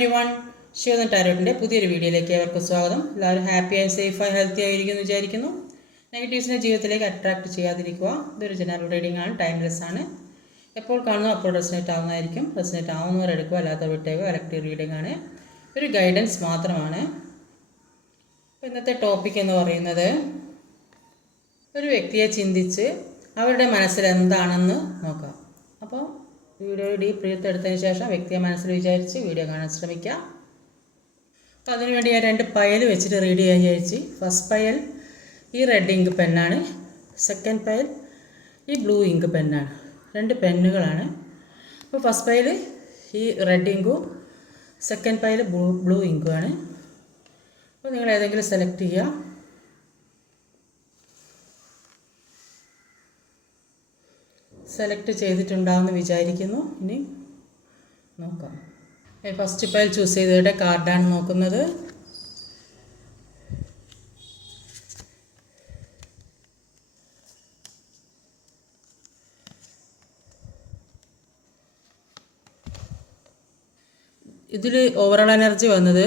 Everyone, Shivan ടാരോട്ടിൻ്റെ പുതിയൊരു വീഡിയോയിലേക്ക് ഏവർക്കും സ്വാഗതം. എല്ലാവരും ഹാപ്പിയായി സേഫായി ഹെൽത്തി ആയിരിക്കുമെന്ന് വിചാരിക്കുന്നു. നെഗറ്റീവ്സിനെ ജീവിതത്തിലേക്ക് അട്രാക്ട് ചെയ്യാതിരിക്കുക. ഇതൊരു ജനറൽ റീഡിംഗ് ആണ്, ടൈംലെസ് ആണ്. എപ്പോൾ കാണുന്നു അപ്പോൾ റെസനേറ്റ് ആവുന്നതായിരിക്കും. റെസനേറ്റ് ആവുന്നവർ എടുക്കുക, അല്ലാത്ത വിട്ടേക്കുക. ഇലക്ട്രീവ് റീഡിംഗ് ആണ്, ഒരു ഗൈഡൻസ് മാത്രമാണ്. ഇന്നത്തെ ടോപ്പിക് എന്ന് പറയുന്നത് ഒരു വ്യക്തിയെ ചിന്തിച്ച് അവരുടെ മനസ്സിൽ എന്താണെന്ന് നോക്കാം. അപ്പോൾ വീഡിയോ ഡീപ്പ് എടുത്തതിന് ശേഷം വ്യക്തിയെ മനസ്സിൽ വിചാരിച്ച് വീഡിയോ കാണാൻ ശ്രമിക്കാം. അപ്പോൾ അതിനുവേണ്ടി ഞാൻ 2 പയൽ വെച്ചിട്ട് റീഡ് ചെയ്യാൻ വിചാരിച്ച്. ഫസ്റ്റ് പയൽ ഈ റെഡ് ഇങ്ക് പെന്നാണ്, സെക്കൻഡ് പയൽ ഈ ബ്ലൂ ഇങ്ക് പെന്നാണ്. 2 പെന്നുകളാണ്. അപ്പോൾ ഫസ്റ്റ് പയൽ ഈ റെഡ് ഇങ്കും സെക്കൻഡ് പയൽ ബ്ലൂ ഇങ്കും ആണ്. അപ്പോൾ നിങ്ങൾ ഏതെങ്കിലും സെലക്ട് ചെയ്യുക. സെലക്ട് ചെയ്തിട്ടുണ്ടാവുമെന്ന് വിചാരിക്കുന്നു. ഇനി നോക്കാം. ഫസ്റ്റ് പയൽ ചൂസ് ചെയ്തവരുടെ കാർഡാണ് നോക്കുന്നത്. ഇതിൽ ഓവറോൾ എനർജി വന്നത്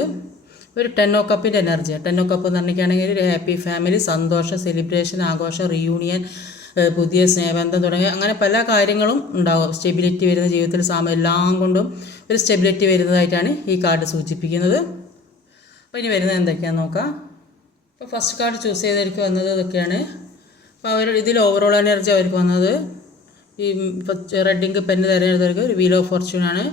ഒരു 10 ഓഫ് കപ്പിൻ്റെ എനർജിയാണ്. 10 ഓഫ് കപ്പ് എന്ന് പറഞ്ഞിരിക്കുകയാണെങ്കിൽ ഒരു ഹാപ്പി ഫാമിലി, സന്തോഷം, സെലിബ്രേഷൻ, ആഘോഷം, റീയൂണിയൻ, പുതിയ സ്നേഹബന്ധം തുടങ്ങിയ അങ്ങനെ പല കാര്യങ്ങളും ഉണ്ടാകും. സ്റ്റെബിലിറ്റി വരുന്ന ജീവിതത്തിൽ എല്ലാം കൊണ്ടും ഒരു സ്റ്റെബിലിറ്റി വരുന്നതായിട്ടാണ് ഈ കാർഡ് സൂചിപ്പിക്കുന്നത്. അപ്പോൾ ഇനി വരുന്നത് എന്തൊക്കെയാണെന്ന് നോക്കാം. അപ്പോൾ ഫസ്റ്റ് കാർഡ് ചൂസ് ചെയ്തവർക്ക് വന്നത് ഇതൊക്കെയാണ്. അപ്പോൾ അവർ ഇതിൽ ഓവറോൾ എനർജി അവർക്ക് വന്നത് ഈ റെഡ് ഇങ്ക് പെന്ന് തിരഞ്ഞെടുത്തവർക്ക് ഒരു വീൽ ഓഫ് ഫോർച്യൂൺ ആണ്.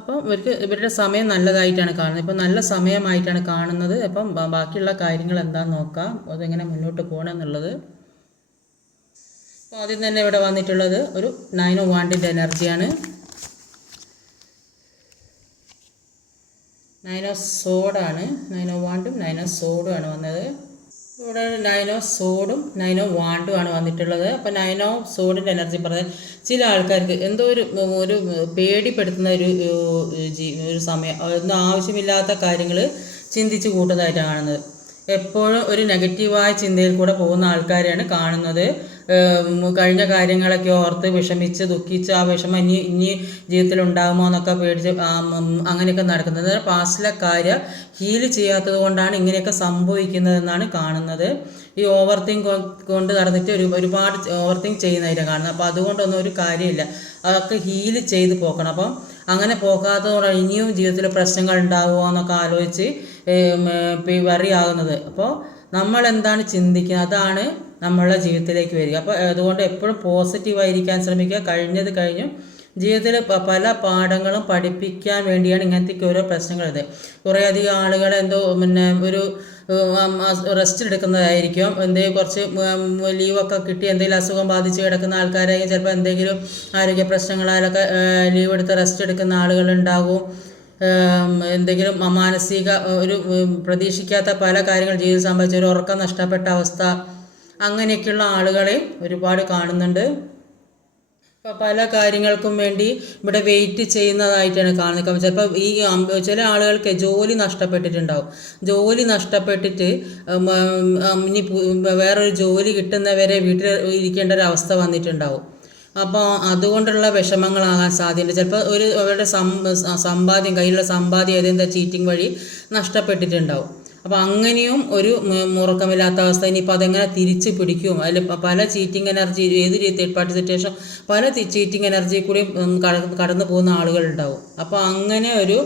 അപ്പം ഇവരുടെ സമയം നല്ലതായിട്ടാണ് കാണുന്നത്. ഇപ്പം നല്ല സമയമായിട്ടാണ് കാണുന്നത്. അപ്പം ബാക്കിയുള്ള കാര്യങ്ങൾ എന്താണെന്ന് നോക്കാം, അതെങ്ങനെ മുന്നോട്ട് പോകണം എന്നുള്ളത്. അപ്പോൾ ആദ്യം തന്നെ ഇവിടെ വന്നിട്ടുള്ളത് ഒരു 9 ഓഫ് വാണ്ടിൻ്റെ എനർജിയാണ്. 9 ഓഫ് സോഡാണ്. 9 ഓഫ് വാണ്ടും 9 ഓഫ് സോഡും ആണ് വന്നത്. ഇവിടെ 9 ഓഫ് സോഡും 9 ഓഫ് വാണ്ടും ആണ് വന്നിട്ടുള്ളത്. അപ്പോൾ 9 ഓഫ് സോഡിൻ്റെ എനർജി പറഞ്ഞാൽ ചില ആൾക്കാർക്ക് എന്തോ ഒരു പേടിപ്പെടുത്തുന്ന ഒരു സമയം, ഒന്നും ആവശ്യമില്ലാത്ത കാര്യങ്ങൾ ചിന്തിച്ച് കൂട്ടുന്നതായിട്ടാണ് കാണുന്നത്. എപ്പോഴും ഒരു നെഗറ്റീവായ ചിന്തയിൽ കൂടെ പോകുന്ന ആൾക്കാരെയാണ് കാണുന്നത്. കഴിഞ്ഞ കാര്യങ്ങളൊക്കെ ഓർത്ത് വിഷമിച്ച് ദുഃഖിച്ച് ആ വിഷമം ഇനി ജീവിതത്തിൽ ഉണ്ടാകുമോ എന്നൊക്കെ പേടിച്ച് അങ്ങനെയൊക്കെ നടക്കുന്നത്. പാസ്റ്റിലെ കാര്യം ഹീൽ ചെയ്യാത്തത് കൊണ്ടാണ് ഇങ്ങനെയൊക്കെ സംഭവിക്കുന്നതെന്നാണ് കാണുന്നത്. ഈ ഓവർ തിങ്ക് കൊണ്ട് നടന്നിട്ട് ഒരുപാട് ഓവർ തിങ്ക് ചെയ്യുന്നതായിട്ടാണ് കാണുന്നത്. അപ്പോൾ അതുകൊണ്ടൊന്നും ഒരു കാര്യമില്ല, അതൊക്കെ ഹീൽ ചെയ്ത് പോക്കണം. അപ്പം അങ്ങനെ പോകാത്തതുകൊണ്ടാണ് ഇനിയും ജീവിതത്തിൽ പ്രശ്നങ്ങൾ ഉണ്ടാകുമോ എന്നൊക്കെ ആലോചിച്ച് വറിയാകുന്നത്. അപ്പോൾ നമ്മൾ എന്താണ് ചിന്തിക്കുന്നത് അതാണ് നമ്മളുടെ ജീവിതത്തിലേക്ക് വരിക. അപ്പോൾ അതുകൊണ്ട് എപ്പോഴും പോസിറ്റീവായിരിക്കാൻ ശ്രമിക്കുക. കഴിഞ്ഞത് കഴിഞ്ഞു. ജീവിതത്തിൽ പല പാഠങ്ങളും പഠിപ്പിക്കാൻ വേണ്ടിയാണ് ഇങ്ങനത്തെ ഓരോ പ്രശ്നങ്ങളിത്. കുറേയധികം ആളുകൾ എന്തോ ഒരു റെസ്റ്റ് എടുക്കുന്നതായിരിക്കും, എന്തെങ്കിലും കുറച്ച് ലീവൊക്കെ കിട്ടി എന്തെങ്കിലും അസുഖം ബാധിച്ച് കിടക്കുന്ന ആൾക്കാരായിരിക്കും. ചിലപ്പോൾ എന്തെങ്കിലും ആരോഗ്യ പ്രശ്നങ്ങളായാലൊക്കെ ലീവ് എടുത്ത് റെസ്റ്റ് എടുക്കുന്ന ആളുകളുണ്ടാകും. എന്തെങ്കിലും മാനസിക ഒരു പ്രതീക്ഷിക്കാത്ത പല കാര്യങ്ങൾ ജീവിതം സംബന്ധിച്ച് ഒരു ഉറക്കം നഷ്ടപ്പെട്ട അവസ്ഥ, അങ്ങനെയൊക്കെയുള്ള ആളുകളെയും ഒരുപാട് കാണുന്നുണ്ട്. അപ്പോൾ പല കാര്യങ്ങൾക്കും വേണ്ടി ഇവിടെ വെയിറ്റ് ചെയ്യുന്നതായിട്ടാണ് കാണുന്നത്. ചിലപ്പോൾ ഈ ചില ആളുകൾക്ക് ജോലി നഷ്ടപ്പെട്ടിട്ടുണ്ടാവും. ജോലി നഷ്ടപ്പെട്ടിട്ട് ഇനി വേറൊരു ജോലി കിട്ടുന്നവരെ വീട്ടിൽ ഇരിക്കേണ്ട ഒരു അവസ്ഥ വന്നിട്ടുണ്ടാവും. അപ്പോൾ അതുകൊണ്ടുള്ള വിഷമങ്ങളാകാൻ സാധ്യതയുണ്ട്. ചിലപ്പോൾ അവരുടെ സമ്പാദ്യം, കയ്യിലുള്ള സമ്പാദ്യം ഏതെങ്കിലും ചീറ്റിംഗ് വഴി നഷ്ടപ്പെട്ടിട്ടുണ്ടാവും. അപ്പോൾ അങ്ങനെയും ഒരു മുറക്കമില്ലാത്ത അവസ്ഥ. ഇനിയിപ്പോൾ അതെങ്ങനെ തിരിച്ച് പിടിക്കും? അതിൽ പല ചീറ്റിംഗ് എനർജി, ഏത് തേർഡ് പാർട്ടി സിറ്റുവേഷൻ, പല ചീറ്റിംഗ് എനർജി കൂടി കടന്നു പോകുന്ന ആളുകളുണ്ടാവും. അപ്പോൾ അങ്ങനെ ഒരു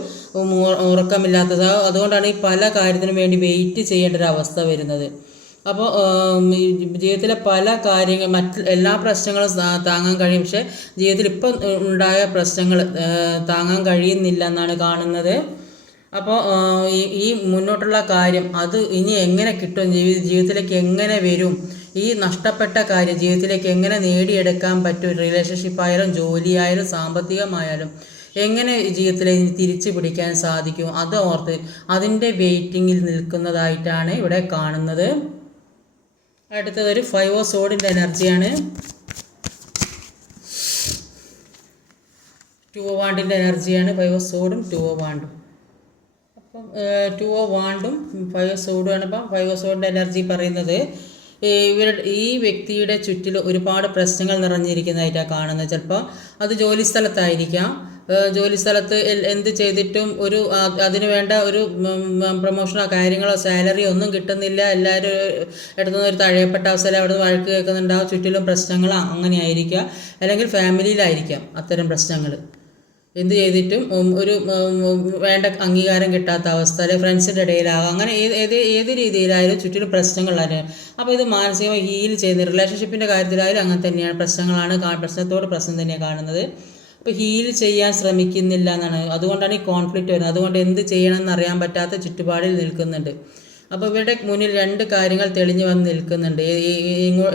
ഉറക്കമില്ലാത്തത്, അതുകൊണ്ടാണ് ഈ പല കാര്യത്തിനും വേണ്ടി വെയിറ്റ് ചെയ്യേണ്ട ഒരു അവസ്ഥ വരുന്നത്. അപ്പോൾ ജീവിതത്തിലെ പല കാര്യങ്ങൾ, എല്ലാ പ്രശ്നങ്ങളും താങ്ങാൻ കഴിയും. പക്ഷേ ജീവിതത്തിൽ ഇപ്പം ഉണ്ടായ പ്രശ്നങ്ങൾ താങ്ങാൻ കഴിയുന്നില്ല എന്നാണ് കാണുന്നത്. അപ്പോൾ ഈ മുന്നോട്ടുള്ള കാര്യം അത് ഇനി എങ്ങനെ കിട്ടും, ജീവിതത്തിലേക്ക് എങ്ങനെ വരും, ഈ നഷ്ടപ്പെട്ട കാര്യം ജീവിതത്തിലേക്ക് എങ്ങനെ നേടിയെടുക്കാൻ പറ്റും, റിലേഷൻഷിപ്പായാലും ജോലിയായാലും സാമ്പത്തികമായാലും എങ്ങനെ ജീവിതത്തിലേക്ക് തിരിച്ചു പിടിക്കാൻ സാധിക്കും, അത് ഓർത്ത് അതിൻ്റെ വെയിറ്റിങ്ങിൽ നിൽക്കുന്നതായിട്ടാണ് ഇവിടെ കാണുന്നത്. അടുത്തതൊരു 5 ഓഫ് സോഡിൻ്റെ എനർജിയാണ്. 2 ഓഫ് വാണ്ടിൻ്റെ എനർജിയാണ്. 5 ഓഫ് സോഡും 2 ഓഫ് വാണ്ടും. അപ്പം 2 ഓഫ് വാണ്ടും 5 ഓഫ് സോഡുമാണ്. അപ്പം 5 ഓഫ് സോഡിൻ്റെ എനർജി പറയുന്നത് ഈ വ്യക്തിയുടെ ചുറ്റിൽ ഒരുപാട് പ്രശ്നങ്ങൾ നിറഞ്ഞിരിക്കുന്നതായിട്ടാണ് കാണുന്നത്. ചിലപ്പോൾ അത് ജോലി സ്ഥലത്തായിരിക്കാം, ജോലി സ്ഥലത്ത് എന്ത് ചെയ്തിട്ടും അതിന് വേണ്ട ഒരു പ്രൊമോഷനോ കാര്യങ്ങളോ സാലറി ഒന്നും കിട്ടുന്നില്ല. എല്ലാവരും എടുത്തുനിന്ന് ഒരു തഴയപ്പെട്ട അവസ്ഥയിൽ അവിടെ നിന്ന് വഴക്ക് കേൾക്കുന്നുണ്ടാവും. ചുറ്റിലും പ്രശ്നങ്ങൾ അങ്ങനെ ആയിരിക്കാം, അല്ലെങ്കിൽ ഫാമിലിയിലായിരിക്കാം അത്തരം പ്രശ്നങ്ങൾ. എന്ത് ചെയ്തിട്ടും ഒരു വേണ്ട അംഗീകാരം കിട്ടാത്ത അവസ്ഥ, അല്ലെങ്കിൽ ഫ്രണ്ട്സിൻ്റെ ഇടയിലാകാം, അങ്ങനെ ഏത് രീതിയിലായാലും ചുറ്റിലും പ്രശ്നങ്ങളാണ്. അപ്പോൾ ഇത് മാനസികമായി ഹീൽ ചെയ്യുന്ന റിലേഷൻഷിപ്പിൻ്റെ കാര്യത്തിലായാലും അങ്ങനെ തന്നെയാണ്. പ്രശ്നത്തോട് പ്രശ്നം തന്നെയാണ് കാണുന്നത്. അപ്പോൾ ഹീൽ ചെയ്യാൻ ശ്രമിക്കുന്നില്ല എന്നാണ്. അതുകൊണ്ടാണ് ഈ കോൺഫ്ലിക്റ്റ് വരുന്നത്. അതുകൊണ്ട് എന്ത് ചെയ്യണമെന്ന് അറിയാൻ പറ്റാത്ത ചുറ്റുപാടിൽ നിൽക്കുന്നുണ്ട്. അപ്പോൾ ഇവരുടെ മുന്നിൽ 2 കാര്യങ്ങൾ തെളിഞ്ഞു വന്ന് നിൽക്കുന്നുണ്ട്.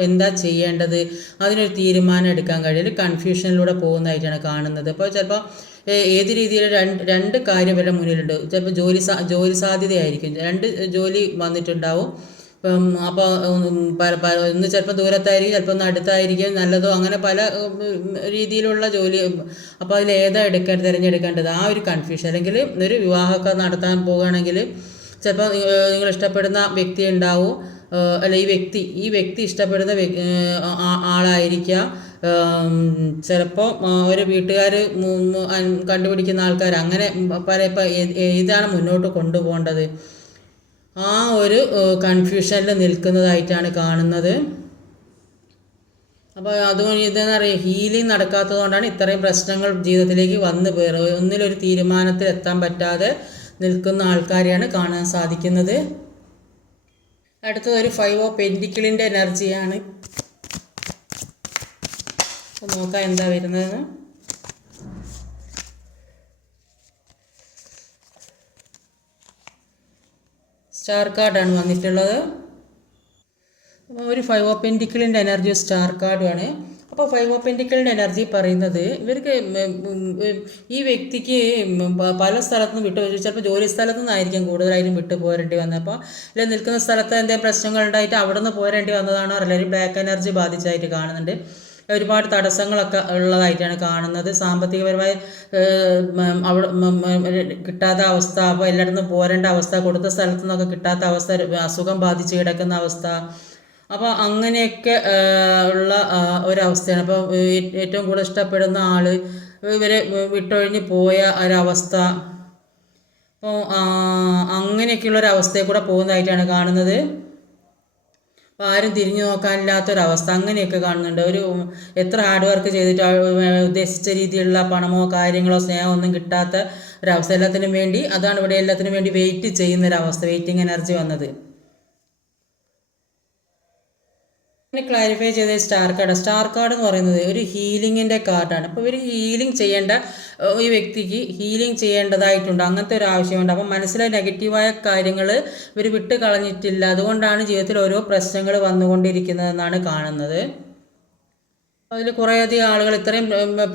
എന്താ ചെയ്യേണ്ടത്, അതിനൊരു തീരുമാനം എടുക്കാൻ കഴിയില്ല. കൺഫ്യൂഷനിലൂടെ പോകുന്നതായിട്ടാണ് കാണുന്നത്. അപ്പോൾ ചിലപ്പോൾ ഏത് രീതിയിൽ 2 കാര്യം ഇവരുടെ മുന്നിലുണ്ട്. ചിലപ്പോൾ ജോലി സാധ്യതയായിരിക്കും. 2 ജോലി വന്നിട്ടുണ്ടാവും. അപ്പോൾ ഒന്ന് ചിലപ്പോൾ ദൂരത്തായിരിക്കും, ചിലപ്പോൾ ഒന്ന് അടുത്തായിരിക്കും നല്ലതോ, അങ്ങനെ പല രീതിയിലുള്ള ജോലി. അപ്പോൾ അതിൽ ഏതാ തിരഞ്ഞെടുക്കേണ്ടത്, ആ ഒരു കൺഫ്യൂഷൻ. അല്ലെങ്കിൽ ഒരു വിവാഹമൊക്കെ നടത്താൻ പോകുകയാണെങ്കിൽ ചിലപ്പോൾ നിങ്ങൾ ഇഷ്ടപ്പെടുന്ന വ്യക്തി ഉണ്ടാവും, അല്ല ഈ വ്യക്തി ഇഷ്ടപ്പെടുന്ന ആളായിരിക്കാം. ചിലപ്പോൾ ഒരു വീട്ടുകാർ കണ്ടുപിടിക്കുന്ന ആൾക്കാർ, അങ്ങനെ ഇപ്പം ഇതാണ് മുന്നോട്ട് കൊണ്ടുപോകേണ്ടത്. ആ ഒരു കൺഫ്യൂഷനിൽ നിൽക്കുന്നതായിട്ടാണ് കാണുന്നത്. അപ്പോൾ അതുകൊണ്ട് ഇതെന്ന് പറയുക ഹീലിംഗ് നടക്കാത്തത് കൊണ്ടാണ് ഇത്രയും പ്രശ്നങ്ങൾ ജീവിതത്തിലേക്ക് വന്നു കയറുക. ഒന്നിലൊരു തീരുമാനത്തിൽ എത്താൻ പറ്റാതെ നിൽക്കുന്ന ആൾക്കാരെയാണ് കാണാൻ സാധിക്കുന്നത്. അടുത്തത് ഒരു 5 ഓഫ് പെന്റിക്കിളിൻ്റെ എനർജിയാണ്. നോക്കാം എന്താ വരുന്നതെന്ന്. സ്റ്റാർ കാർഡാണ് വന്നിട്ടുള്ളത്. ഒരു 5 ഓഫ് പെന്റിക്കിളിൻ്റെ എനർജി സ്റ്റാർ കാർഡുമാണ്. അപ്പോൾ 5 ഓഫ് പെന്റിക്കിളിൻ്റെ എനർജി പറയുന്നത് ഇവർക്ക് ഈ വ്യക്തിക്ക് പല സ്ഥലത്തുനിന്ന് ചിലപ്പോൾ ജോലി സ്ഥലത്തു നിന്നായിരിക്കും കൂടുതലായിട്ടും വിട്ടു പോരേണ്ടി വന്നപ്പോൾ, അല്ലെങ്കിൽ നിൽക്കുന്ന സ്ഥലത്ത് എന്തെങ്കിലും പ്രശ്നങ്ങൾ ഉണ്ടായിട്ട് അവിടെ നിന്ന് പോരേണ്ടി വന്നതാണോ അറിയില്ല. ഒരു ബ്ലാക്ക് എനർജി ബാധിച്ചായിട്ട് കാണുന്നുണ്ട്. ഒരുപാട് തടസ്സങ്ങളൊക്കെ ഉള്ളതായിട്ടാണ് കാണുന്നത്. സാമ്പത്തികപരമായി അവിടെ കിട്ടാത്ത അവസ്ഥ, അപ്പോൾ എല്ലായിടത്തും പോരേണ്ട അവസ്ഥ, കൊടുത്ത സ്ഥലത്തു നിന്നൊക്കെ കിട്ടാത്ത അവസ്ഥ, അസുഖം ബാധിച്ച് കിടക്കുന്ന അവസ്ഥ, അപ്പോൾ അങ്ങനെയൊക്കെ ഉള്ള ഒരവസ്ഥയാണ്. അപ്പോൾ ഏറ്റവും കൂടുതൽ ഇഷ്ടപ്പെടുന്ന ആൾ ഇവരെ വിട്ടൊഴിഞ്ഞ് പോയ ഒരവസ്ഥ, അപ്പോൾ അങ്ങനെയൊക്കെയുള്ളൊരവസ്ഥയിൽ കൂടെ പോകുന്നതായിട്ടാണ് കാണുന്നത്. അപ്പോൾ ആരും തിരിഞ്ഞു നോക്കാനില്ലാത്തൊരവസ്ഥ അങ്ങനെയൊക്കെ കാണുന്നുണ്ട്. എത്ര ഹാർഡ് വർക്ക് ചെയ്തിട്ട് ഉദ്ദേശിച്ച രീതിയിലുള്ള പണമോ കാര്യങ്ങളോ സ്നേഹമോ ഒന്നും കിട്ടാത്ത ഒരവസ്ഥ. എല്ലാത്തിനും വേണ്ടി അതാണ് ഇവിടെ എല്ലാത്തിനും വേണ്ടി വെയിറ്റ് ചെയ്യുന്നൊരവസ്ഥ, വെയിറ്റിംഗ് എനർജി വന്നത്. ക്ലാരിഫൈ ചെയ്ത സ്റ്റാർ കാർഡ് എന്ന് പറയുന്നത് ഒരു ഹീലിങ്ങിൻ്റെ കാർഡാണ്. അപ്പോൾ ഇവർ ഹീലിംഗ് ചെയ്യേണ്ട, ഈ വ്യക്തിക്ക് ഹീലിംഗ് ചെയ്യേണ്ടതായിട്ടുണ്ട്, അങ്ങനത്തെ ഒരു ആവശ്യമുണ്ട്. അപ്പം മനസ്സിലെ നെഗറ്റീവായ കാര്യങ്ങൾ ഇവർ വിട്ട് കളഞ്ഞിട്ടില്ല. അതുകൊണ്ടാണ് ജീവിതത്തിൽ ഓരോ പ്രശ്നങ്ങൾ വന്നുകൊണ്ടിരിക്കുന്നതെന്നാണ് കാണുന്നത്. അതിൽ കുറേയധികം ആളുകൾ ഇത്രയും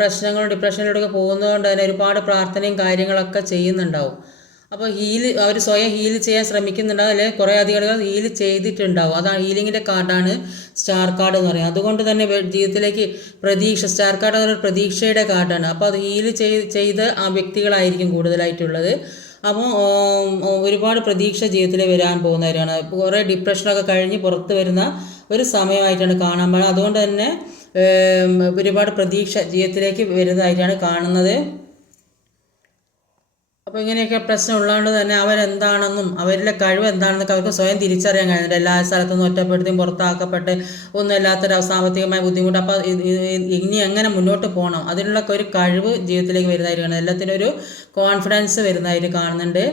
പ്രശ്നങ്ങളും ഡിപ്രഷനിലൂടെ പോകുന്നതുകൊണ്ട് തന്നെ ഒരുപാട് പ്രാർത്ഥനയും കാര്യങ്ങളൊക്കെ ചെയ്യുന്നുണ്ടാവും. അപ്പോൾ അവർ സ്വയം ഹീൽ ചെയ്യാൻ ശ്രമിക്കുന്നുണ്ടാവും, അല്ലെങ്കിൽ കുറേ അധികം ആളുകൾ ഹീൽ ചെയ്തിട്ടുണ്ടാവും. അതാണ് ഹീലിങ്ങിൻ്റെ കാർഡാണ് സ്റ്റാർ കാർഡ് എന്ന് പറയുന്നത്. അതുകൊണ്ട് തന്നെ ജീവിതത്തിലേക്ക് പ്രതീക്ഷ, സ്റ്റാർ കാർഡ് എന്ന് പറയുന്നത് പ്രതീക്ഷയുടെ കാർഡാണ്. അപ്പോൾ അത് ഹീൽ ചെയ്ത് ആ വ്യക്തികളായിരിക്കും കൂടുതലായിട്ടുള്ളത്. അപ്പോൾ ഒരുപാട് പ്രതീക്ഷ ജീവിതത്തിൽ വരാൻ പോകുന്നവരാണ്. കുറേ ഡിപ്രഷനൊക്കെ കഴിഞ്ഞ് പുറത്ത് വരുന്ന ഒരു സമയമായിട്ടാണ് കാണാൻ പാടുന്നത്. അതുകൊണ്ട് തന്നെ ഒരുപാട് പ്രതീക്ഷ ജീവിതത്തിലേക്ക് വരുന്നതായിട്ടാണ് കാണുന്നത്. അപ്പോൾ ഇങ്ങനെയൊക്കെ പ്രശ്നം ഉള്ളതുകൊണ്ട് തന്നെ അവരെന്താണെന്നും അവരുടെ കഴിവ് എന്താണെന്നൊക്കെ അവർക്ക് സ്വയം തിരിച്ചറിയാൻ കഴിയുന്നുണ്ട്. എല്ലാ സ്ഥലത്തുനിന്നും ഒറ്റപ്പെടുത്തിയും പുറത്താക്കപ്പെട്ട് ഒന്നുമില്ലാത്തൊരു സാമ്പത്തികമായ ബുദ്ധിമുട്ട്. അപ്പോൾ ഇനി എങ്ങനെ മുന്നോട്ട് പോകണം, അതിനുള്ള ഒരു കഴിവ് ജീവിതത്തിലേക്ക് വരുന്നതായിട്ട് കാണുന്നത്. എല്ലാത്തിനും ഒരു കോൺഫിഡൻസ് വരുന്നതായിട്ട് കാണുന്നുണ്ട്.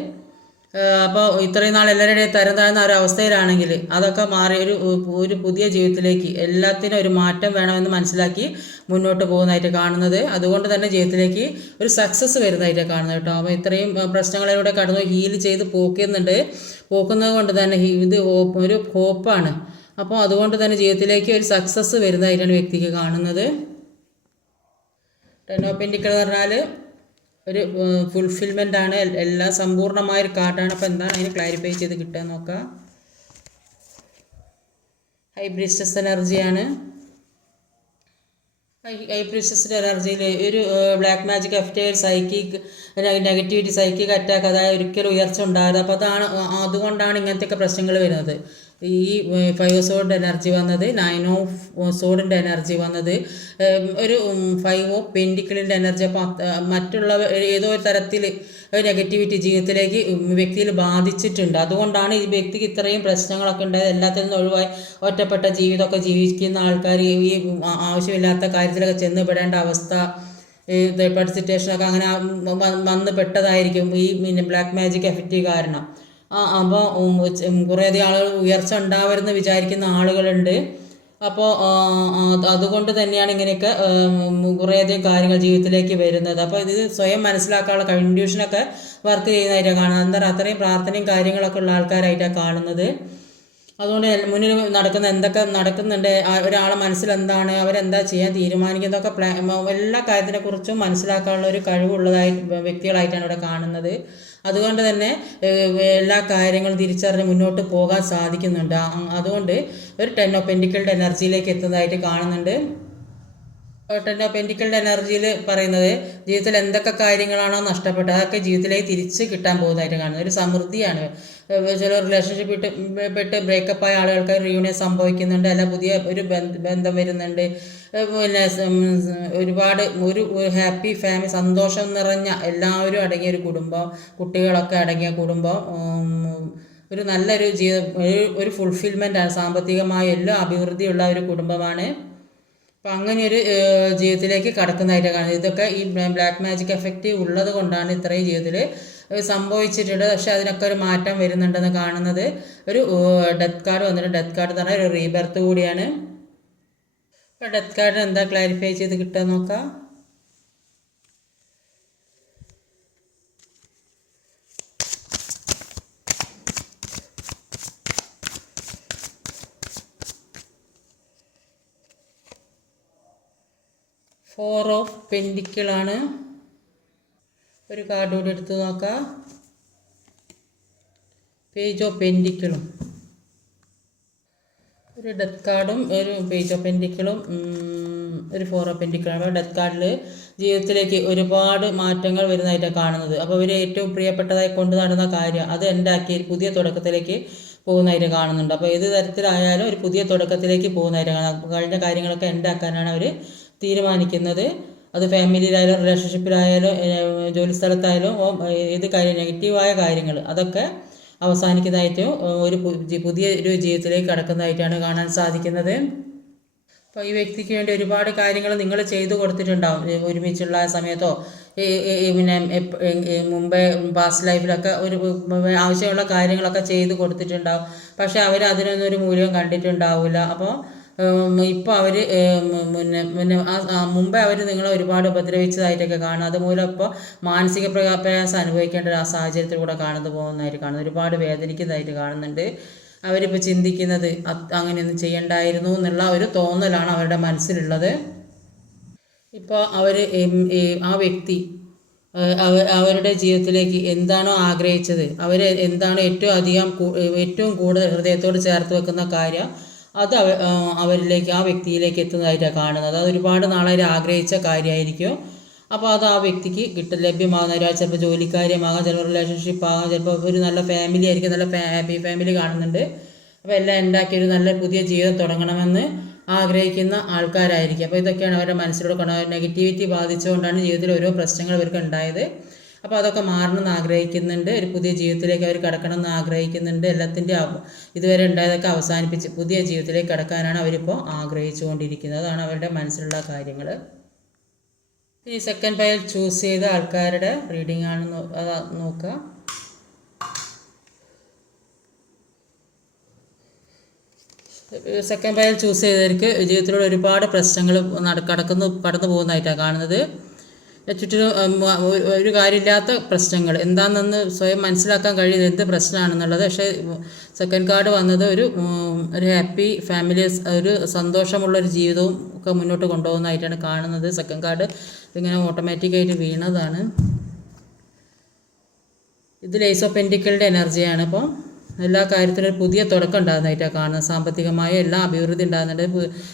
അപ്പോൾ ഇത്രയും നാൾ എല്ലാവരുടെയും തരം താഴ്ന്ന ഒരു അവസ്ഥയിലാണെങ്കിൽ അതൊക്കെ മാറി ഒരു പുതിയ ജീവിതത്തിലേക്ക് എല്ലാത്തിനും ഒരു മാറ്റം വേണമെന്ന് മനസ്സിലാക്കി മുന്നോട്ട് പോകുന്നതായിട്ട് കാണുന്നത്. അതുകൊണ്ട് തന്നെ ജീവിതത്തിലേക്ക് ഒരു സക്സസ് വരുന്നതായിട്ട് കാണുന്നത് കേട്ടോ. അപ്പോൾ ഇത്രയും പ്രശ്നങ്ങളിലൂടെ കടന്നു ഹീൽ ചെയ്ത് പോക്കുന്നത് കൊണ്ട് തന്നെ ഇത് ഒരു ഹോപ്പാണ്. അപ്പോൾ അതുകൊണ്ട് തന്നെ ജീവിതത്തിലേക്ക് ഒരു സക്സസ് വരുന്നതായിട്ടാണ് വ്യക്തിക്ക് കാണുന്നത്. 10 ഓഫ് പെന്റിക്കിൾ എന്ന് പറഞ്ഞാൽ ഒരു ഫുൾഫിൽമെൻ്റ് ആണ്, എല്ലാം സമ്പൂർണ്ണമായൊരു കാർഡാണ്. അപ്പോൾ എന്താണ് അതിന് ക്ലാരിഫൈ ചെയ്ത് കിട്ടുക നോക്കാം. ഹൈ പ്രീസ്റ്റസ് എനർജിയാണ്. ഹൈ പ്രീസ്റ്റസിൻ്റെ എനർജിയിൽ ഒരു black magic after psychic negativity, psychic attack, അതായത് ഒരിക്കലും ഉയർച്ച ഉണ്ടാകുന്നത്. അപ്പോൾ അതുകൊണ്ടാണ് ഇങ്ങനത്തെയൊക്കെ പ്രശ്നങ്ങൾ വരുന്നത്. ഈ 5 ഓഫ് സോഡിൻ്റെ എനർജി വന്നത്, 9 ഓഫ് സോഡിൻ്റെ എനർജി വന്നത്, ഒരു 5 ഓഫ് പെൻറ്റിക്കിളിൻ്റെ എനർജി. അപ്പോൾ മറ്റുള്ള ഏതോ ഒരു തരത്തിൽ നെഗറ്റിവിറ്റി ജീവിതത്തിലേക്ക് വ്യക്തിയിൽ ബാധിച്ചിട്ടുണ്ട്. അതുകൊണ്ടാണ് ഈ വ്യക്തിക്ക് ഇത്രയും പ്രശ്നങ്ങളൊക്കെ ഉണ്ടായത്. എല്ലാത്തിൽ നിന്നും ഒഴിവായി ഒറ്റപ്പെട്ട ജീവിതമൊക്കെ ജീവിക്കുന്ന ആൾക്കാർ ഈ ആവശ്യമില്ലാത്ത കാര്യത്തിലൊക്കെ ചെന്ന് അവസ്ഥ, തേർഡ് സിറ്റുവേഷനൊക്കെ അങ്ങനെ വന്ന് പെട്ടതായിരിക്കും ഈ ബ്ലാക്ക് മാജിക് എഫക്റ്റ് കാരണം. അപ്പോൾ കുറേയധികം ആളുകൾ ഉയർച്ച ഉണ്ടാവരുതെന്ന് വിചാരിക്കുന്ന ആളുകളുണ്ട്. അപ്പോൾ അതുകൊണ്ട് തന്നെയാണ് ഇങ്ങനെയൊക്കെ കുറേയധികം കാര്യങ്ങൾ ജീവിതത്തിലേക്ക് വരുന്നത്. അപ്പോൾ ഇത് സ്വയം മനസ്സിലാക്കാനുള്ള കൺഡ്യൂഷനൊക്കെ വർക്ക് ചെയ്യുന്നതായിട്ടാണ് കാണുന്നത്. എന്താ അത്രയും പ്രാർത്ഥനയും കാര്യങ്ങളൊക്കെ ഉള്ള ആൾക്കാരായിട്ടാണ് കാണുന്നത്. അതുകൊണ്ട് മുന്നിൽ എന്തൊക്കെ നടക്കുന്നുണ്ട്, ഒരാളെ മനസ്സിലെന്താണ്, അവരെന്താ ചെയ്യാൻ തീരുമാനിക്കുന്നതൊക്കെ എല്ലാ കാര്യത്തിനെക്കുറിച്ചും മനസ്സിലാക്കാനുള്ള ഒരു വ്യക്തികളായിട്ടാണ് ഇവിടെ കാണുന്നത്. അതുകൊണ്ട് തന്നെ എല്ലാ കാര്യങ്ങളും തിരിച്ചറിഞ്ഞ് മുന്നോട്ട് പോകാൻ സാധിക്കുന്നുണ്ട്. അതുകൊണ്ട് ഒരു 10 ഓഫ് പെൻറ്റിക്കിളുടെ എനർജിയിലേക്ക് എത്തുന്നതായിട്ട് കാണുന്നുണ്ട്. 10 ഓഫ് പെൻറ്റിക്കിളുടെ എനർജിയിൽ പറയുന്നത് ജീവിതത്തിൽ എന്തൊക്കെ കാര്യങ്ങളാണോ നഷ്ടപ്പെട്ടത് അതൊക്കെ ജീവിതത്തിലേക്ക് തിരിച്ച് കിട്ടാൻ പോകുന്നതായിട്ട് കാണുന്നത്. ഒരു സമൃദ്ധിയാണ്. ചില റിലേഷൻഷിപ്പ് പെട്ട് ബ്രേക്കപ്പായ ആളുകൾക്ക് റീയൂണിയൻ സംഭവിക്കുന്നുണ്ട്, അല്ല പുതിയ ഒരു ബന്ധം വരുന്നുണ്ട്. പിന്നെ ഒരുപാട് ഒരു ഹാപ്പി ഫാമിലി, സന്തോഷം നിറഞ്ഞ എല്ലാവരും അടങ്ങിയ ഒരു കുടുംബം, കുട്ടികളൊക്കെ അടങ്ങിയ കുടുംബം, ഒരു നല്ലൊരു ജീവിതം, ഒരു ഫുൾഫിൽമെൻ്റാണ്. സാമ്പത്തികമായ എല്ലാം അഭിവൃദ്ധിയുള്ള ഒരു കുടുംബമാണ്. അപ്പം അങ്ങനെയൊരു ജീവിതത്തിലേക്ക് കടക്കുന്നതായിട്ട് കാണുന്നത്. ഇതൊക്കെ ഈ ബ്ലാക്ക് മാജിക് എഫക്റ്റ് ഉള്ളത് കൊണ്ടാണ് ഇത്രയും ജീവിതത്തിൽ സംഭവിച്ചിട്ടുണ്ട്. പക്ഷേ അതിനൊക്കെ ഒരു മാറ്റം വരുന്നുണ്ടെന്ന് കാണുന്നത്. ഒരു ഡെത്ത് കാർഡ് വന്നിട്ട്, ഡെത്ത് കാർഡ് എന്ന് പറഞ്ഞാൽ ഒരു റീബർത്ത് കൂടിയാണ്. അപ്പോൾ ഡെത്ത് കാർഡിന് എന്താ ക്ലാരിഫൈ ചെയ്ത് കിട്ടുക നോക്കാം. ഫോർ ഓഫ് പെൻറ്റിക്കിളാണ്. ഒരു കാർഡ് കൂടി എടുത്ത് നോക്കാം. പേജ് ഓഫ് പെൻറ്റിക്കിളും, ഒരു ഡെത്ത് കാർഡും ഒരു പേജ് ഓഫ് പെൻറ്റിക്കിളും ഒരു 4 ഓഫ് പെൻറ്റിക്കിളാണ്. ഡെത്ത് കാർഡിൽ ജീവിതത്തിലേക്ക് ഒരുപാട് മാറ്റങ്ങൾ വരുന്നതായിട്ടാണ് കാണുന്നത്. അപ്പോൾ ഇവർ ഏറ്റവും പ്രിയപ്പെട്ടതായി കൊണ്ട് നടന്ന കാര്യം അത് ഉണ്ടാക്കി ഒരു പുതിയ തുടക്കത്തിലേക്ക് പോകുന്നതായിട്ട് കാണുന്നുണ്ട്. അപ്പോൾ ഏത് തരത്തിലായാലും ഒരു പുതിയ തുടക്കത്തിലേക്ക് പോകുന്നതായിട്ട് കാണാം. കഴിഞ്ഞ കാര്യങ്ങളൊക്കെ ഉണ്ടാക്കാനാണ് അവർ തീരുമാനിക്കുന്നത്. അത് ഫാമിലിയിലായാലും റിലേഷൻഷിപ്പിലായാലും ജോലിസ്ഥലത്തായാലും ഏത് കാര്യം നെഗറ്റീവായ കാര്യങ്ങൾ അതൊക്കെ അവസാനിക്കുന്നതായിട്ടും ഒരു പുതിയ ഒരു ജീവിതത്തിലേക്ക് കടക്കുന്നതായിട്ടാണ് കാണാൻ സാധിക്കുന്നത്. അപ്പോൾ ഈ വ്യക്തിക്ക് വേണ്ടി ഒരുപാട് കാര്യങ്ങൾ നിങ്ങൾ ചെയ്തു കൊടുത്തിട്ടുണ്ടാവും. ഒരുമിച്ചുള്ള സമയത്തോ പിന്നെ മുമ്പേ പാസ്റ്റ് ലൈഫിലൊക്കെ ഒരു ആവശ്യമുള്ള കാര്യങ്ങളൊക്കെ ചെയ്തു കൊടുത്തിട്ടുണ്ടാവും. പക്ഷെ അവർ അതിനൊന്നും ഒരു മൂല്യം കണ്ടിട്ടുണ്ടാവില്ല. അപ്പോൾ ഇപ്പോൾ അവർ മുമ്പേ അവർ നിങ്ങളെ ഒരുപാട് ഉപദ്രവിച്ചതായിട്ടൊക്കെ കാണും. അതുമൂലം ഇപ്പോൾ മാനസിക പ്രയാസം അനുഭവിക്കേണ്ട ഒരു സാഹചര്യത്തിലൂടെ പോകുന്നതായിട്ട് കാണുന്നത്. ഒരുപാട് വേദനിക്കുന്നതായിട്ട് കാണുന്നുണ്ട്. അവരിപ്പോൾ ചിന്തിക്കുന്നത് അങ്ങനെയൊന്നും ചെയ്യണ്ടായിരുന്നു എന്നുള്ള ഒരു തോന്നലാണ് അവരുടെ മനസ്സിലുള്ളത്. ഇപ്പോൾ അവർ ആ വ്യക്തി അവരുടെ ജീവിതത്തിലേക്ക് എന്താണോ ആഗ്രഹിച്ചത്, അവർ എന്താണ് ഏറ്റവും കൂടുതൽ ഹൃദയത്തോട് ചേർത്ത് വെക്കുന്ന കാര്യം, അത് അവരിലേക്ക്, ആ വ്യക്തിയിലേക്ക് എത്തുന്നതായിട്ടാണ് കാണുന്നത്. അത് ഒരുപാട് നാളായി ആഗ്രഹിച്ച കാര്യമായിരിക്കും. അപ്പോൾ അത് ആ വ്യക്തിക്ക് ലഭ്യമാകുന്ന ചിലപ്പോൾ ജോലിക്കാര്യമാകാം, ചിലപ്പോൾ റിലേഷൻഷിപ്പ് ആകാം, ചിലപ്പോൾ ഒരു നല്ല ഫാമിലി ആയിരിക്കും, നല്ല ഹാപ്പി ഫാമിലി കാണുന്നുണ്ട്. അപ്പോൾ എല്ലാം ഉണ്ടാക്കിയൊരു നല്ല പുതിയ ജീവിതം തുടങ്ങണമെന്ന് ആഗ്രഹിക്കുന്ന ആൾക്കാരായിരിക്കും. അപ്പോൾ ഇതൊക്കെയാണ് അവരുടെ മനസ്സിലൂടെ കാണുന്നത്. നെഗറ്റിവിറ്റി ബാധിച്ചുകൊണ്ടാണ് ജീവിതത്തിൽ ഓരോ പ്രശ്നങ്ങൾ ഇവർക്ക് ഉണ്ടായത്. അപ്പോൾ അതൊക്കെ മാറണമെന്ന് ആഗ്രഹിക്കുന്നുണ്ട്. ഒരു പുതിയ ജീവിതത്തിലേക്ക് അവർ കടക്കണമെന്ന് ആഗ്രഹിക്കുന്നുണ്ട്. എല്ലാത്തിൻ്റെയും ഇതുവരെ ഉണ്ടായതൊക്കെ അവസാനിപ്പിച്ച് പുതിയ ജീവിതത്തിലേക്ക് കടക്കാനാണ് അവരിപ്പോൾ ആഗ്രഹിച്ചുകൊണ്ടിരിക്കുന്നത്. അതാണ് അവരുടെ മനസ്സിലുള്ള കാര്യങ്ങൾ. ഈ സെക്കൻഡ് പൈൽ ചൂസ് ചെയ്ത ആൾക്കാരുടെ റീഡിംഗ് ആണ് നോക്കുക. സെക്കൻഡ് പൈൽ ചൂസ് ചെയ്തവർക്ക് ജീവിതത്തിലൂടെ ഒരുപാട് പ്രശ്നങ്ങൾ കടന്നു പോകുന്നതായിട്ടാണ് കാണുന്നത്. ചുറ്റിനും ഒരു കാര്യമില്ലാത്ത പ്രശ്നങ്ങൾ എന്താണെന്ന് സ്വയം മനസ്സിലാക്കാൻ കഴിയുന്നത് എന്ത് പ്രശ്നമാണെന്നുള്ളത്. പക്ഷേ സെക്കൻഡ് കാർഡ് വന്നത് ഒരു ഹാപ്പി ഫാമിലി, ഒരു സന്തോഷമുള്ളൊരു ജീവിതവും ഒക്കെ മുന്നോട്ട് കൊണ്ടുപോകുന്നതായിട്ടാണ് കാണുന്നത്. സെക്കൻഡ് കാർഡ് ഇതിങ്ങനെ ഓട്ടോമാറ്റിക്കായിട്ട് വീണതാണ്. ഇത് ഏസ് ഓഫ് പെൻറ്റിക്കിളുടെ എനർജിയാണ്. അപ്പോൾ എല്ലാ കാര്യത്തിലും ഒരു പുതിയ തുടക്കം ഉണ്ടാകുന്നതായിട്ടാണ് കാണുന്നത്. സാമ്പത്തികമായ എല്ലാ അഭിവൃദ്ധി ഉണ്ടാകുന്നുണ്ട്,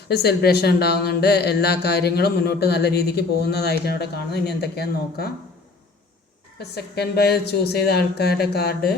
ഒരു സെലിബ്രേഷൻ ഉണ്ടാകുന്നുണ്ട്, എല്ലാ കാര്യങ്ങളും മുന്നോട്ട് നല്ല രീതിക്ക് പോകുന്നതായിട്ടാണ് ഇവിടെ കാണുന്നത്. ഇനി എന്തൊക്കെയാണെന്ന് നോക്കാം. ഇപ്പോൾ സെക്കൻഡ് പൈൽ ചൂസ് ചെയ്ത ആൾക്കാരുടെ കാർഡ്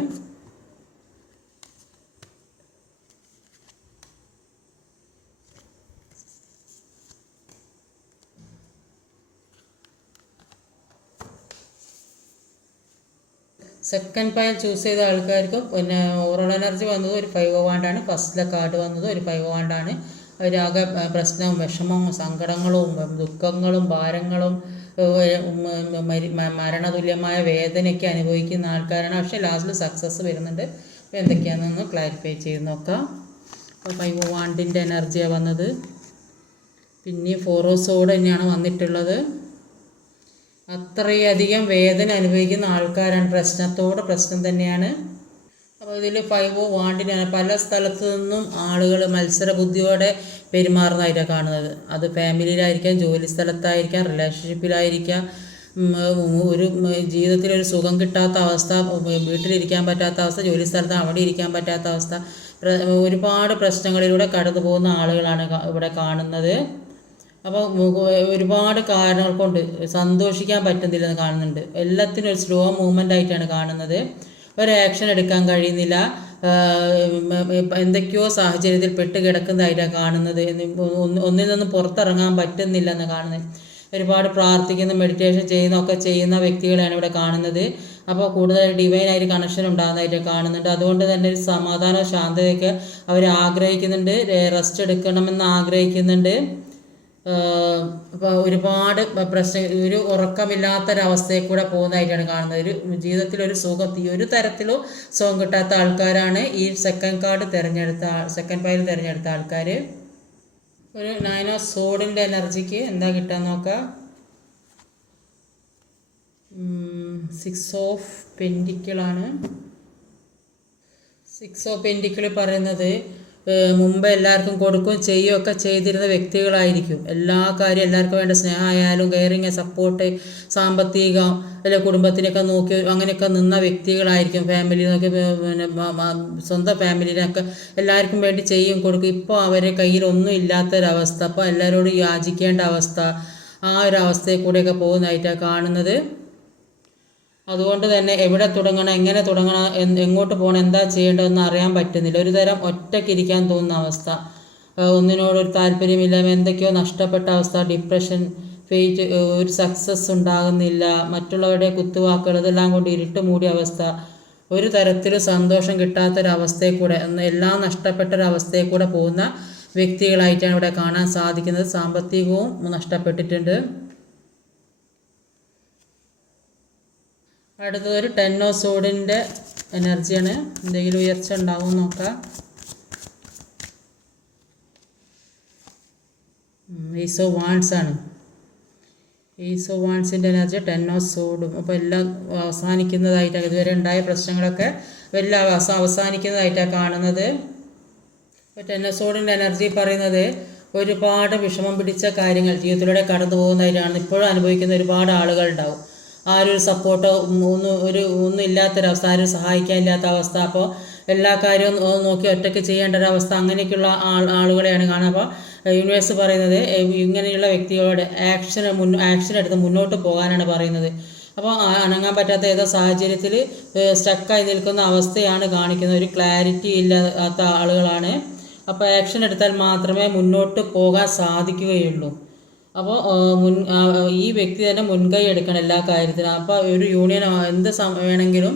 സെക്കൻഡ് പയൽ ചൂസ് ചെയ്ത ആൾക്കാർക്ക് പിന്നെ ഓവറോൾ എനർജി വന്നത് ഒരു 5 വാണ്ടാണ്. ഫസ്റ്റിലെ കാർഡ് വന്നത് ഒരു 5 വാണ്ടാണ്. അവരാകെ പ്രശ്നവും വിഷമവും സങ്കടങ്ങളും ദുഃഖങ്ങളും ഭാരങ്ങളും മരണതുല്യമായ വേദനയൊക്കെ അനുഭവിക്കുന്ന ആൾക്കാരാണ്. പക്ഷേ ലാസ്റ്റിൽ സക്സസ് വരുന്നുണ്ട്. അപ്പോൾ എന്തൊക്കെയാണെന്നൊന്ന് ക്ലാരിഫൈ ചെയ്ത് നോക്കാം. അപ്പോൾ 5 വാണ്ടിൻ്റെ എനർജിയാണ് വന്നത്. പിന്നെ 4 ഓഫ് സോഡ് തന്നെയാണ് വന്നിട്ടുള്ളത്. അത്രയധികം വേദന അനുഭവിക്കുന്ന ആൾക്കാരാണ്. പ്രശ്നം തന്നെയാണ്. അപ്പോൾ ഇതിൽ 5 വാണ്ടിനാണ്. പല സ്ഥലത്തു നിന്നും ആളുകൾ മത്സര ബുദ്ധിയോടെ പെരുമാറുന്നതായിട്ടാണ് കാണുന്നത്. അത് ഫാമിലിയിലായിരിക്കാം, ജോലി സ്ഥലത്തായിരിക്കാം, റിലേഷൻഷിപ്പിലായിരിക്കാം, ഒരു ജീവിതത്തിലൊരു സുഖം കിട്ടാത്ത അവസ്ഥ, വീട്ടിലിരിക്കാൻ പറ്റാത്ത അവസ്ഥ, ജോലി സ്ഥലത്ത് അവിടെ ഇരിക്കാൻ പറ്റാത്ത അവസ്ഥ, ഒരുപാട് പ്രശ്നങ്ങളിലൂടെ കടന്നു പോകുന്ന ആളുകളാണ് ഇവിടെ കാണുന്നത്. അപ്പോൾ ഒരുപാട് കാരണങ്ങൾ കൊണ്ട് സന്തോഷിക്കാൻ പറ്റുന്നില്ലെന്ന് കാണുന്നുണ്ട്. എല്ലാത്തിനും ഒരു സ്ലോ മൂവ്മെൻ്റ് ആയിട്ടാണ് കാണുന്നത്. ഒരു ആക്ഷൻ എടുക്കാൻ കഴിയുന്നില്ല. എന്തൊക്കെയോ സാഹചര്യത്തിൽ പെട്ട് കിടക്കുന്നതായിട്ടാണ് കാണുന്നത്. ഒന്നിൽ നിന്നും പുറത്തിറങ്ങാൻ പറ്റുന്നില്ല എന്ന് കാണുന്നത്. ഒരുപാട് പ്രാർത്ഥിക്കുന്ന മെഡിറ്റേഷൻ ചെയ്യുന്ന വ്യക്തികളെയാണ് ഇവിടെ കാണുന്നത്. അപ്പോൾ കൂടുതൽ ഡിവൈനായിട്ട് കണക്ഷൻ ഉണ്ടാകുന്നതായിട്ട് കാണുന്നുണ്ട്. അതുകൊണ്ട് തന്നെ ഒരു സമാധാന ശാന്തതയൊക്കെ അവർ ആഗ്രഹിക്കുന്നുണ്ട്. റെസ്റ്റ് എടുക്കണമെന്ന് ആഗ്രഹിക്കുന്നുണ്ട്. അപ്പോൾ ഒരുപാട് ഒരു ഉറക്കമില്ലാത്തൊരവസ്ഥയിൽ കൂടെ പോകുന്നതായിട്ടാണ് കാണുന്നത്. ഒരു ജീവിതത്തിലൊരു സുഖം ഒരു തരത്തിലും സുഖം കിട്ടാത്ത ആൾക്കാരാണ് ഈ സെക്കൻഡ് പൈൽ തിരഞ്ഞെടുത്ത ആൾക്കാർ. ഒരു 9 ഓഫ് സോഡിൻ്റെ എനർജിക്ക് എന്താ കിട്ടാൻ നോക്കാം. 6 ഓഫ് പെൻറ്റിക്കിളാണ്. 6 ഓഫ് പെൻറ്റിക്കിൾ പറയുന്നത് മുമ്പ് എല്ലാവർക്കും കൊടുക്കുകയും ചെയ്യുകയൊക്കെ ചെയ്തിരുന്ന വ്യക്തികളായിരിക്കും. എല്ലാ കാര്യം എല്ലാവർക്കും വേണ്ട സ്നേഹമായാലും കെയറിങ്, സപ്പോർട്ട്, സാമ്പത്തികം, അല്ലെങ്കിൽ കുടുംബത്തിനൊക്കെ നോക്കി അങ്ങനെയൊക്കെ നിന്ന വ്യക്തികളായിരിക്കും. ഫാമിലി നോക്കി പിന്നെ സ്വന്തം ഫാമിലിനൊക്കെ എല്ലാവർക്കും വേണ്ടി ചെയ്യും കൊടുക്കും. ഇപ്പോൾ അവരെ കയ്യിലൊന്നും ഇല്ലാത്തൊരവസ്ഥ, അപ്പോൾ എല്ലാവരോടും യാചിക്കേണ്ട അവസ്ഥ, ആ ഒരു അവസ്ഥയിൽ കൂടെയൊക്കെ പോകുന്നതായിട്ടാണ് കാണുന്നത്. അതുകൊണ്ട് തന്നെ എവിടെ തുടങ്ങണം, എങ്ങനെ തുടങ്ങണം, എങ്ങോട്ട് പോകണം, എന്താ ചെയ്യേണ്ടതെന്ന് അറിയാൻ പറ്റുന്നില്ല. ഒരു തരം ഒറ്റയ്ക്കിരിക്കാൻ തോന്നുന്ന അവസ്ഥ, ഒന്നിനോടൊരു താല്പര്യമില്ല, എന്തൊക്കെയോ നഷ്ടപ്പെട്ട അവസ്ഥ, ഡിപ്രഷൻ, ഫെയ്റ്റ്, ഒരു സക്സസ് ഉണ്ടാകുന്നില്ല, മറ്റുള്ളവരുടെ കുത്തുവാക്കുകൾ ഇതെല്ലാം കൊണ്ട് ഇരുട്ട് മൂടിയ അവസ്ഥ, ഒരു തരത്തിലും സന്തോഷം കിട്ടാത്തൊരവസ്ഥയിൽ കൂടെ, എല്ലാം നഷ്ടപ്പെട്ടൊരവസ്ഥയിൽ കൂടെ പോകുന്ന വ്യക്തികളായിട്ടാണ് ഇവിടെ കാണാൻ സാധിക്കുന്നത്. സാമ്പത്തികവും നഷ്ടപ്പെട്ടിട്ടുണ്ട്. അടുത്തത് ഒരു 10 ഓഫ് സോഡിൻ്റെ എനർജിയാണ്. എന്തെങ്കിലും ഉയർച്ച ഉണ്ടാവും നോക്കാം. ഈസ് ഓഫ് വാൺസ് ആണ്. ഈസ് ഓഫ് വാൺസിൻ്റെ എനർജി 10 ഓഫ് സോഡും. അപ്പോൾ എല്ലാം അവസാനിക്കുന്നതായിട്ടാണ്, ഇതുവരെ ഉണ്ടായ പ്രശ്നങ്ങളൊക്കെ എല്ലാം അവസാനിക്കുന്നതായിട്ടാണ് കാണുന്നത്. 10 ഓഫ് സോഡിൻ്റെ എനർജി പറയുന്നത് ഒരുപാട് വിഷമം പിടിച്ച കാര്യങ്ങൾ ജീവിതത്തിലൂടെ കടന്നു പോകുന്നതായിട്ടാണ്. ഇപ്പോഴും അനുഭവിക്കുന്ന ഒരുപാട് ആളുകളുണ്ടാവും. ആരും സപ്പോർട്ടോ ഒന്നും ഇല്ലാത്തൊരവസ്ഥ, ആരും സഹായിക്കാനില്ലാത്ത അവസ്ഥ, അപ്പോൾ എല്ലാ കാര്യവും നോക്കി ഒറ്റയ്ക്ക് ചെയ്യേണ്ട ഒരവസ്ഥ, അങ്ങനെയൊക്കെയുള്ള ആളുകളെയാണ് കാണുക. അപ്പോൾ യൂണിവേഴ്സ് പറയുന്നത് ഇങ്ങനെയുള്ള വ്യക്തികളോട് ആക്ഷൻ എടുത്ത് മുന്നോട്ട് പോകാനാണ് പറയുന്നത്. അപ്പോൾ അനങ്ങാൻ പറ്റാത്ത ഏതോ സാഹചര്യത്തിൽ സ്റ്റക്കായി നിൽക്കുന്ന അവസ്ഥയാണ് കാണിക്കുന്നത്. ഒരു ക്ലാരിറ്റി ഇല്ലാത്ത ആളുകളാണ്. അപ്പോൾ ആക്ഷൻ എടുത്താൽ മാത്രമേ മുന്നോട്ട് പോകാൻ സാധിക്കുകയുള്ളൂ. അപ്പോൾ ഈ വ്യക്തി തന്നെ മുൻകൈ എടുക്കണം എല്ലാ കാര്യത്തിനും. അപ്പോൾ ഒരു യൂണിയൻ എന്ത് വേണമെങ്കിലും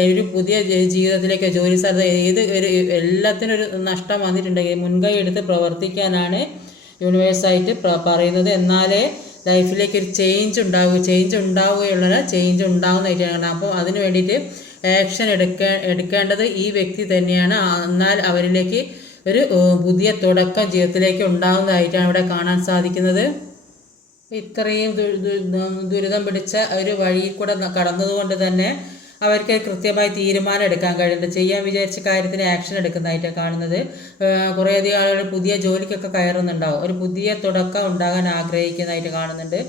ഒരു പുതിയ ജീവിതത്തിലേക്ക്, ജോലി സ്ഥലത്ത് എല്ലാത്തിനും ഒരു നഷ്ടം വന്നിട്ടുണ്ടെങ്കിൽ മുൻകൈ എടുത്ത് പ്രവർത്തിക്കാനാണ് യൂണിവേഴ്സായിട്ട് പറയുന്നത്. എന്നാലേ ലൈഫിലേക്ക് ഒരു ചേഞ്ച് ഉണ്ടാവുകയുള്ളൂ, ചേഞ്ച് ഉണ്ടാകുന്നതായിട്ടാണ്. അപ്പോൾ അതിന് വേണ്ടിയിട്ട് ആക്ഷൻ എടുക്കേണ്ടത് ഈ വ്യക്തി തന്നെയാണ്. എന്നാൽ അവരിലേക്ക് ഒരു പുതിയ തുടക്കം ജീവിതത്തിലേക്ക് ഉണ്ടാകുന്നതായിട്ടാണ് ഇവിടെ കാണാൻ സാധിക്കുന്നത്. ഇത്രയും ദുരിതം പിടിച്ച ഒരു വഴിയിൽ കൂടെ കടന്നതുകൊണ്ട് തന്നെ അവർക്ക് കൃത്യമായി തീരുമാനം എടുക്കാൻ കഴിയുന്നുണ്ട്. ചെയ്യാൻ വിചാരിച്ച കാര്യത്തിന് ആക്ഷൻ എടുക്കുന്നതായിട്ടാണ് കാണുന്നത്. കുറേയധികം ആളുകൾ പുതിയ ജോലിക്കൊക്കെ കയറുന്നുണ്ടാവും. ഒരു പുതിയ തുടക്കം ഉണ്ടാകാൻ ആഗ്രഹിക്കുന്നതായിട്ട് കാണുന്നുണ്ട്.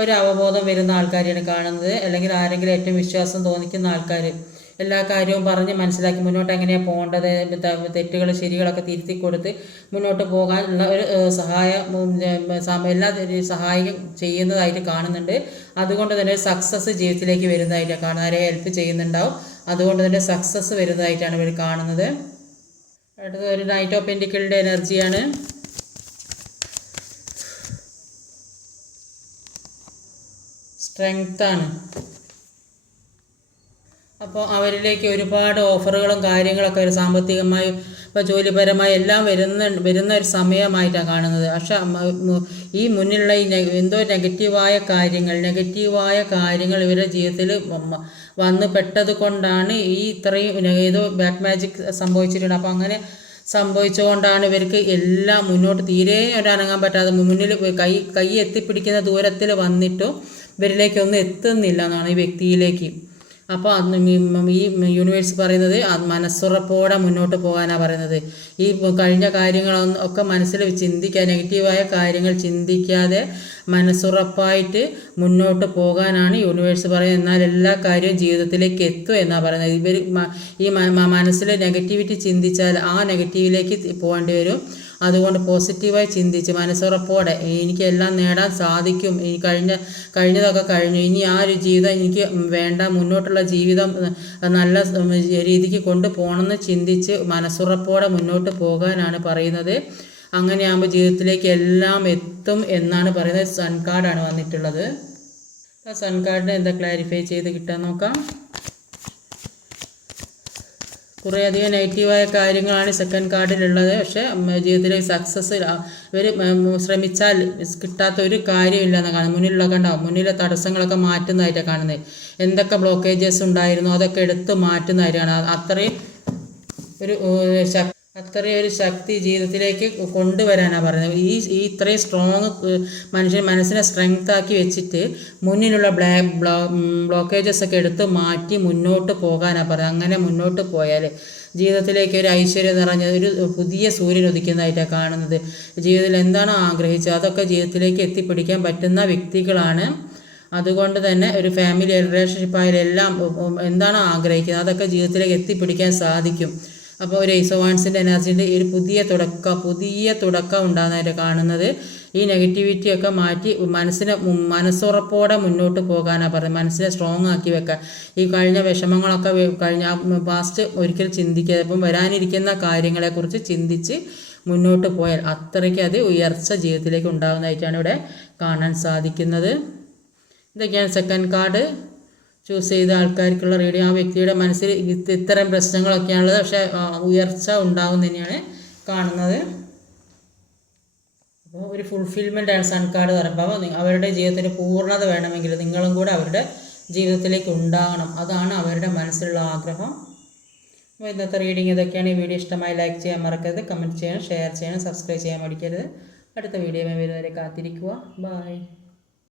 ഒരു അവബോധം വരുന്ന ആൾക്കാരെയാണ് കാണുന്നത്. അല്ലെങ്കിൽ ആരെങ്കിലും ഏറ്റവും വിശ്വാസം തോന്നിക്കുന്ന ആൾക്കാർ എല്ലാ കാര്യവും പറഞ്ഞ് മനസ്സിലാക്കി മുന്നോട്ട് എങ്ങനെയാണ് പോകേണ്ടത്, തെറ്റുകൾ ശരികളൊക്കെ തിരുത്തി കൊടുത്ത് മുന്നോട്ട് പോകാനുള്ള ഒരു എല്ലാ സഹായം ചെയ്യുന്നതായിട്ട് കാണുന്നുണ്ട്. അതുകൊണ്ട് തന്നെ സക്സസ് ജീവിതത്തിലേക്ക് വരുന്നതായിട്ട് കാണുന്നത്. ആരെ ഹെൽപ്പ് ചെയ്യുന്നുണ്ടാവും, അതുകൊണ്ട് തന്നെ സക്സസ് വരുന്നതായിട്ടാണ് ഇവർ കാണുന്നത്. അടുത്തത് ഒരു നൈറ്റ് ഓഫ് പെൻറ്റിക്കിളിൻ്റെ എനർജിയാണ്. സ്ട്രെങ്ത്താണ്. അപ്പോൾ അവരിലേക്ക് ഒരുപാട് ഓഫറുകളും കാര്യങ്ങളൊക്കെ ഒരു സാമ്പത്തികമായി ഇപ്പോൾ ജോലിപരമായി എല്ലാം വരുന്ന ഒരു സമയമായിട്ടാണ് കാണുന്നത്. പക്ഷെ ഈ മുന്നിലുള്ള ഈ എന്തോ നെഗറ്റീവായ കാര്യങ്ങൾ ഇവരുടെ ജീവിതത്തിൽ വന്ന് പെട്ടത് കൊണ്ടാണ് ഈ ഇത്രയും ഏതോ ബ്ലാക്ക് മാജിക് സംഭവിച്ചിട്ടുണ്ട്. അപ്പോൾ അങ്ങനെ സംഭവിച്ചുകൊണ്ടാണ് ഇവർക്ക് എല്ലാം മുന്നോട്ട് തീരെ ഒരനങ്ങാൻ പറ്റാതെ മുന്നിൽ കൈ എത്തിപ്പിടിക്കുന്ന ദൂരത്തിൽ വന്നിട്ടും ഇവരിലേക്കൊന്നും എത്തുന്നില്ല എന്നാണ് ഈ വ്യക്തിയിലേക്ക്. അപ്പോൾ ഈ യൂണിവേഴ്സ് പറയുന്നത് മനസ്സുറപ്പോടെ മുന്നോട്ട് പോകാനാണ് പറയുന്നത്. ഈ കഴിഞ്ഞ കാര്യങ്ങളൊന്നും ഒക്കെ മനസ്സിൽ ചിന്തിക്കാതെ നെഗറ്റീവായ കാര്യങ്ങൾ ചിന്തിക്കാതെ മനസ്സുറപ്പായിട്ട് മുന്നോട്ട് പോകാനാണ് യൂണിവേഴ്സ് പറയുന്നത്. എന്നാൽ എല്ലാ കാര്യവും ജീവിതത്തിലേക്ക് എത്തും എന്നാണ് പറയുന്നത്. ഇവർ ഈ മനസ്സിൽ നെഗറ്റിവിറ്റി ചിന്തിച്ചാൽ ആ നെഗറ്റീവിലേക്ക് പോകേണ്ടി വരും. അതുകൊണ്ട് പോസിറ്റീവായി ചിന്തിച്ച് മനസ്സുറപ്പോടെ എനിക്കെല്ലാം നേടാൻ സാധിക്കും, ഈ കഴിഞ്ഞതൊക്കെ കഴിഞ്ഞു, ഇനി ആ ഒരു ജീവിതം എനിക്ക് വേണ്ട, മുന്നോട്ടുള്ള ജീവിതം നല്ല രീതിക്ക് കൊണ്ടുപോകണമെന്ന് ചിന്തിച്ച് മനസ്സുറപ്പോടെ മുന്നോട്ട് പോകാനാണ് പറയുന്നത്. അങ്ങനെയാകുമ്പോൾ ജീവിതത്തിലേക്ക് എല്ലാം എത്തും എന്നാണ് പറയുന്നത്. സൺ കാർഡാണ് വന്നിട്ടുള്ളത്. സൺ കാർഡിനെ എന്താ ക്ലാരിഫൈ ചെയ്ത് കിട്ടാൻ നോക്കാം. കുറേയധികം നെഗറ്റീവായ കാര്യങ്ങളാണ് സെക്കൻഡ് കാർഡിലുള്ളത്. പക്ഷേ ജീവിതത്തിലെ സക്സസ് ഇവർ ശ്രമിച്ചാൽ കിട്ടാത്ത ഒരു കാര്യമില്ലെന്ന് കാണുന്നത്. മുന്നിലൊക്കെ ഉണ്ടാവും, മുന്നിലെ തടസ്സങ്ങളൊക്കെ മാറ്റുന്നതായിട്ടാണ് കാണുന്നത്. എന്തൊക്കെ ബ്ലോക്കേജസ് ഉണ്ടായിരുന്നു അതൊക്കെ എടുത്ത് മാറ്റുന്നതായിട്ടാണ്. അത്രയും ഒരു ശക്തി ജീവിതത്തിലേക്ക് കൊണ്ടുവരാനാണ് പറയുന്നത്. ഈ ഇത്രയും സ്ട്രോങ് മനസ്സിനെ സ്ട്രെങ്ത് ആക്കി വെച്ചിട്ട് മുന്നിലുള്ള ബ്ലോക്കേജസ് ഒക്കെ എടുത്ത് മാറ്റി മുന്നോട്ട് പോകാനാണ് പറയുന്നത്. അങ്ങനെ മുന്നോട്ട് പോയാൽ ജീവിതത്തിലേക്ക് ഒരു ഐശ്വര്യം നിറഞ്ഞ ഒരു പുതിയ സൂര്യൻ ഉദിക്കുന്നതായിട്ടാണ് കാണുന്നത്. ജീവിതത്തിൽ എന്താണോ ആഗ്രഹിച്ചത് അതൊക്കെ ജീവിതത്തിലേക്ക് എത്തിപ്പിടിക്കാൻ പറ്റുന്ന വ്യക്തികളാണ്. അതുകൊണ്ട് തന്നെ ഒരു ഫാമിലി റിലേഷൻഷിപ്പായാലും എല്ലാം എന്താണോ ആഗ്രഹിക്കുന്നത് അതൊക്കെ ജീവിതത്തിലേക്ക് എത്തിപ്പിടിക്കാൻ സാധിക്കും. അപ്പോൾ ഒരു എയ്സ് ഓഫ് വാൻസിൻ്റെ എനർജീൻ്റെ ഈ ഒരു പുതിയ തുടക്കം ഉണ്ടാകുന്നതായിട്ട് കാണുന്നത്. ഈ നെഗറ്റിവിറ്റിയൊക്കെ മാറ്റി മനസ്സുറപ്പോടെ മുന്നോട്ട് പോകാനാണ് പറയുന്നത്. മനസ്സിനെ സ്ട്രോങ് ആക്കി വെക്കാൻ. ഈ കഴിഞ്ഞ വിഷമങ്ങളൊക്കെ പാസ്റ്റ് ഒരിക്കലും ചിന്തിക്കാതെ ഇപ്പം വരാനിരിക്കുന്ന കാര്യങ്ങളെക്കുറിച്ച് ചിന്തിച്ച് മുന്നോട്ട് പോയാൽ അത്രയ്ക്ക് അത് ഉയർച്ച ജീവിതത്തിലേക്ക് ഉണ്ടാകുന്നതായിട്ടാണ് ഇവിടെ കാണാൻ സാധിക്കുന്നത്. ഇതൊക്കെയാണ് സെക്കൻഡ് കാർഡ് ചൂസ് ചെയ്ത ആൾക്കാർക്കുള്ള റീഡിങ്. ആ വ്യക്തിയുടെ മനസ്സിൽ ഇത്തരം പ്രശ്നങ്ങളൊക്കെയാണുള്ളത്, പക്ഷേ ഉയർച്ച ഉണ്ടാകും തന്നെയാണ് കാണുന്നത്. അപ്പോൾ ഒരു ഫുൾഫിൽമെൻ്റ് ആണ് സൺ കാർഡ് പറയുമ്പോൾ. അവരുടെ ജീവിതത്തിന് പൂർണ്ണത വേണമെങ്കിൽ നിങ്ങളും കൂടെ അവരുടെ ജീവിതത്തിലേക്ക് ഉണ്ടാകണം. അതാണ് അവരുടെ മനസ്സിലുള്ള ആഗ്രഹം. അപ്പോൾ ഇന്നത്തെ റീഡിങ് ഇതൊക്കെയാണ്. ഈ വീഡിയോ ഇഷ്ടമായി ലൈക്ക് ചെയ്യാൻ മറക്കരുത്, കമൻറ്റ് ചെയ്യണം, ഷെയർ ചെയ്യണം, സബ്സ്ക്രൈബ് ചെയ്യാൻ മടിക്കരുത്. അടുത്ത വീഡിയോ വരുന്നവരെ കാത്തിരിക്കുക. ബൈ.